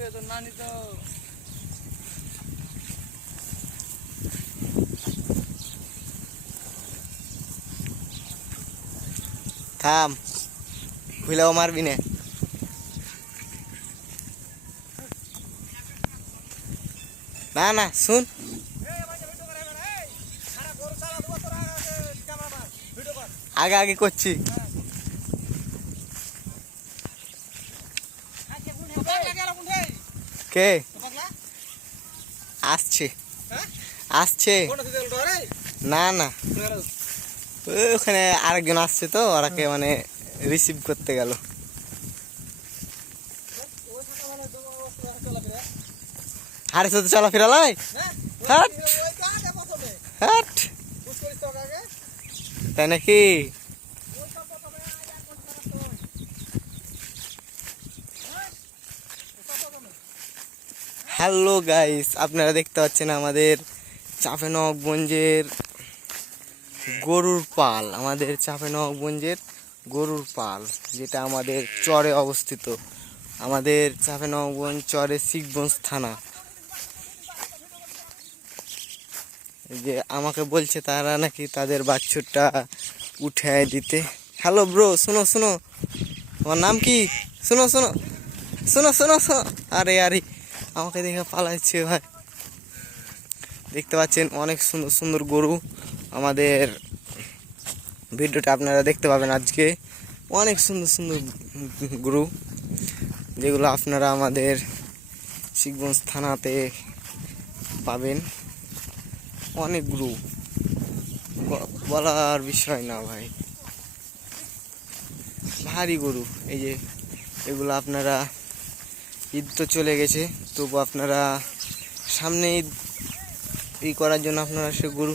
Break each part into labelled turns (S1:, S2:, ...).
S1: তো
S2: থাম খুইলাও মারবি না। না না শুন। আগে আগে করছি। কে আসছে। আসছে। না না। ওখানে আরেকজন আসছে তো, ওরাকে মানে রিসিভ করতে গেল। হারে সাথে চলাফেরা লাই হাট হাট তাই নাকি? হ্যালো গাইস আপনারা দেখতে পাচ্ছেন আমাদের চাপেনগঞ্জের গরুর পাল, আমাদের চাপেনগঞ্জের গরুর পাল, যেটা আমাদের চরে অবস্থিত। আমাদের চাপেনগঞ্জ চরে শিখগঞ্জ থানা। যে আমাকে বলছে তারা নাকি তাদের বাছুরটা উঠায় দিতে। হ্যালো ব্রো শোনো শোনো। তোমার নাম কি? শোনো শোনো। শোনো শোনো শোনো। আরে আরে। আমাকে দেখে পালাচ্ছে, ভাই। দেখতে পাচ্ছেন, অনেক সুন্দর সুন্দর গরু। আমাদের ভিডিওটা আপনারা দেখতে পাবেন আজকে। অনেক সুন্দর সুন্দর গরু, যেগুলো আপনারা আমাদের শিখগঞ্জ থানাতে পাবেন। অনেক গরু। বলার বিষয় না, ভাই। ভারী গরু, এই যে এগুলো আপনারা ঈদ তো চলে গেছে, তবু আপনারা সামনে ঈদ ই করার জন্য আপনারা সে গরু,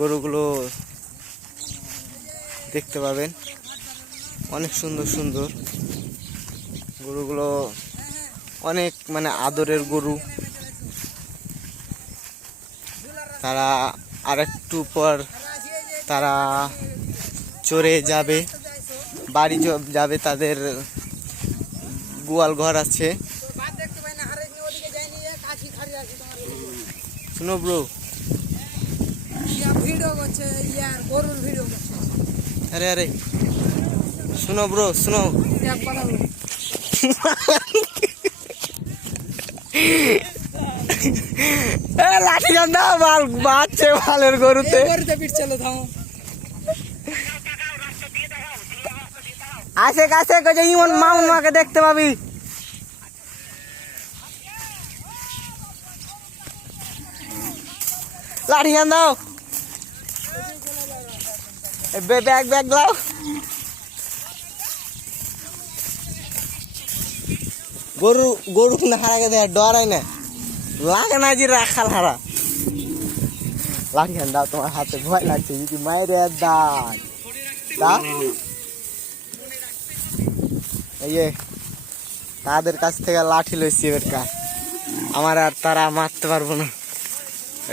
S2: গরুগুলো দেখতে পাবেন। অনেক সুন্দর সুন্দর গরুগুলো, অনেক মানে আদরের গরু। তারা আরেকটু পর তারা চড়ে যাবে, বাড়ি যাবে তাদের গোয়াল ঘর আছে। শুনো ব্রো। আরে আরে। শুনো ব্রো, শুনো।
S1: বল।
S2: লাঠি গান্দা মাল বাচ্চে মালের গরুতে।
S1: গরুতে পিট চলো থামো।
S2: আসে কাছে কাছে ইমন মামুন মাকে দেখতে পাবি। লাঠি গান দাও। ব্যাগ ব্যাগ দাও। গরু গরু না হারাকে দেয় ডরাই না। লাগে না যে রাখাল হারা। লাঠি গান দাও, তোমার হাতে ভয় লাগছে, যদি মায়ের দাঁত তা এই তাদের কাছ থেকে লাঠি লইছি এবার কার আমার আর তারা মারতে পারব না।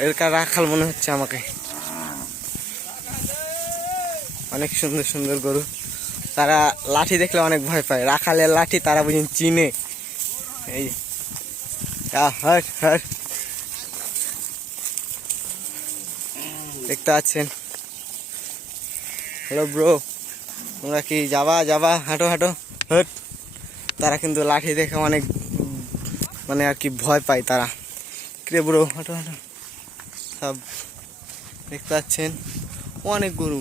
S2: এর কার রাখাল মনে হচ্ছে আমাকে। অনেক সুন্দর সুন্দর গরু। তারা লাঠি দেখলে অনেক ভয় পায়। রাখালের লাঠি তারা বুঝি চিনে। এই। Hot hot. দেখতে পাচ্ছেন? হ্যালো ব্রো, তোমরা কি যাবা যাবা? হাঁটো হাঁটো। হট। তারা কিন্তু লাঠি দেখে অনেক মানে আর কি ভয় পায় তারা। কিরে ব্রো, হাঁটো হাঁটো। সব দেখতে পাচ্ছেন, অনেক গরু।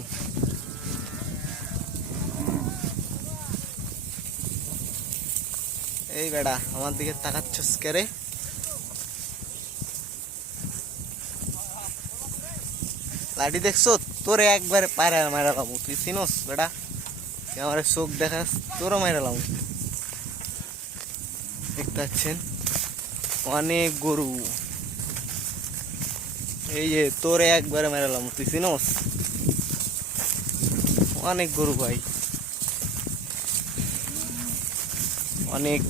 S2: এই বেড়া, আমার দিকে তাকাচ্ছস কে লাঠি দেখছ? তোরে একবারে পায়রা মারালাম তুই চিনোস বেড়া? তুই আমার চোখ দেখাস, তোরও মারালাম দেখতে পাচ্ছেন? অনেক গরু। এই যে তোরে একবারে মেরালাম তুই চিনস? অনেক গরু ভাই। অনেক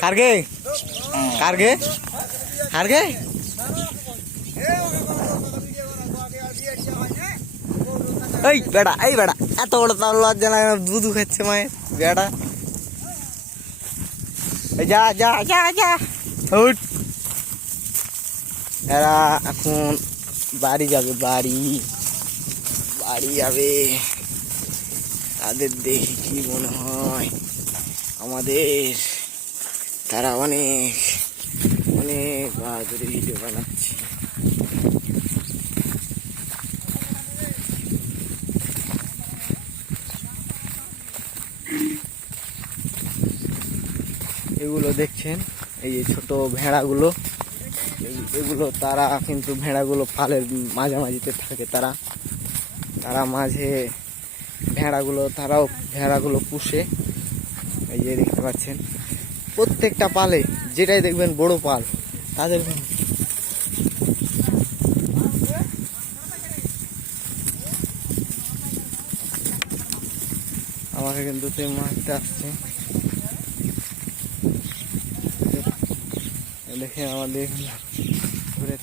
S2: কারগে? কারগে? কারগে? এই বেড়া এই বেড়া, এত বড় তার লজ্জা লাগে না, দুধু খাচ্ছে মায়ের, বেড়া। যা যা যা যা। উঠ। এরা এখন বাড়ি যাবে, বাড়ি বাড়ি যাবে। তাদের দেখি কি মনে হয়? আমাদের, তারা অনেক অনেক বাহাদুরি ভিডিও বানাচ্ছে। এগুলো দেখছেন? এই যে ছোট ভেড়াগুলো। এগুলো তারা কিন্তু ভেড়াগুলো পালের মাঝামাঝিতে থাকে। তারা তারা মাঝে ভেড়াগুলো, তারাও ভেড়াগুলো পুষে। এই যে দেখতে পাচ্ছেন, প্রত্যেকটা পালে যেটাই দেখবেন বড় পাল, তাদের আমাকে কিন্তু মারতে আসছে। দেখে আমাদের ঘুরে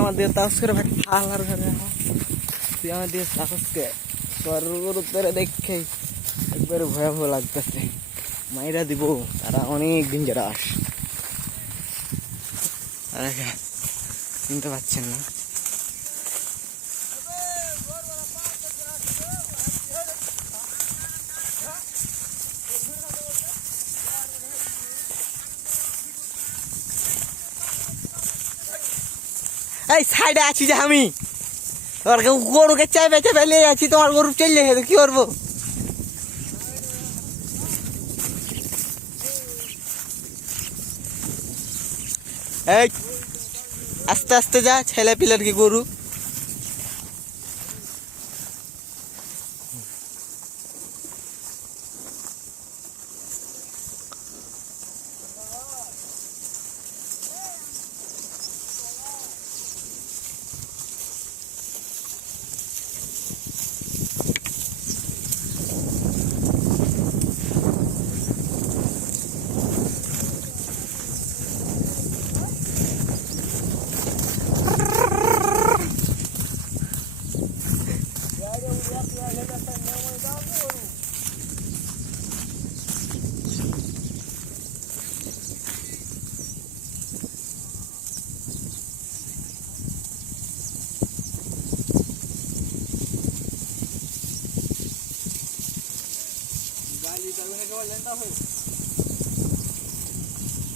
S2: আমার দিয়ে তাস করে ভাই আল্লাহর ঘরে। তুই আমার দিয়ে তাস করে, তোর উত্তরে দেখেই একবারে ভয়াবহ লাগতেছে মাইরা দিব, তারা অনেক ডেঞ্জারাস তারা চিনতে পারছেন না। এই সাইডে আছি যে আমি। তোমার গরুকে চাইবে চাইবে নিয়ে আছি তোমার গরু চলে কি করব? এই আস্তে আস্তে যা ছেলে পিলার কি গরু?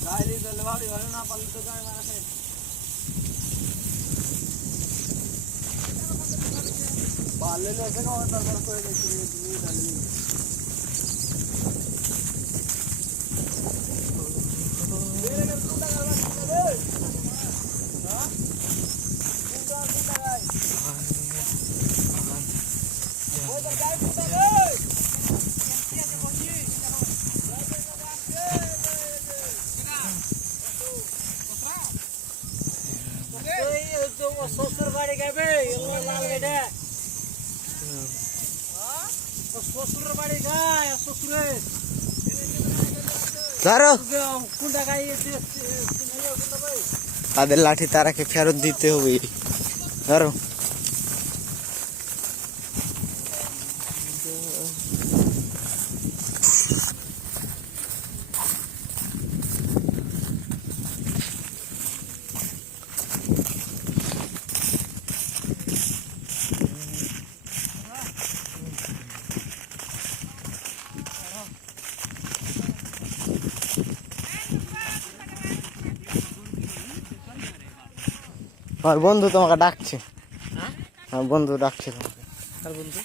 S1: ગાયલી દલવાળી હોય ના પલટો જાય મારે પાલેલો હશે
S2: ને
S1: ઓર્ડર પર કોઈ નીકળી નીકળી દલવી Bye. ধরো।
S2: তাদের লাঠি তারাকে ফেরত দিতে হবে। ধরো। আমার বন্ধু তোমাকে ডাকছে। হ্যাঁ? বন্ধু ডাকছে তোমাকে।
S1: আর বন্ধু?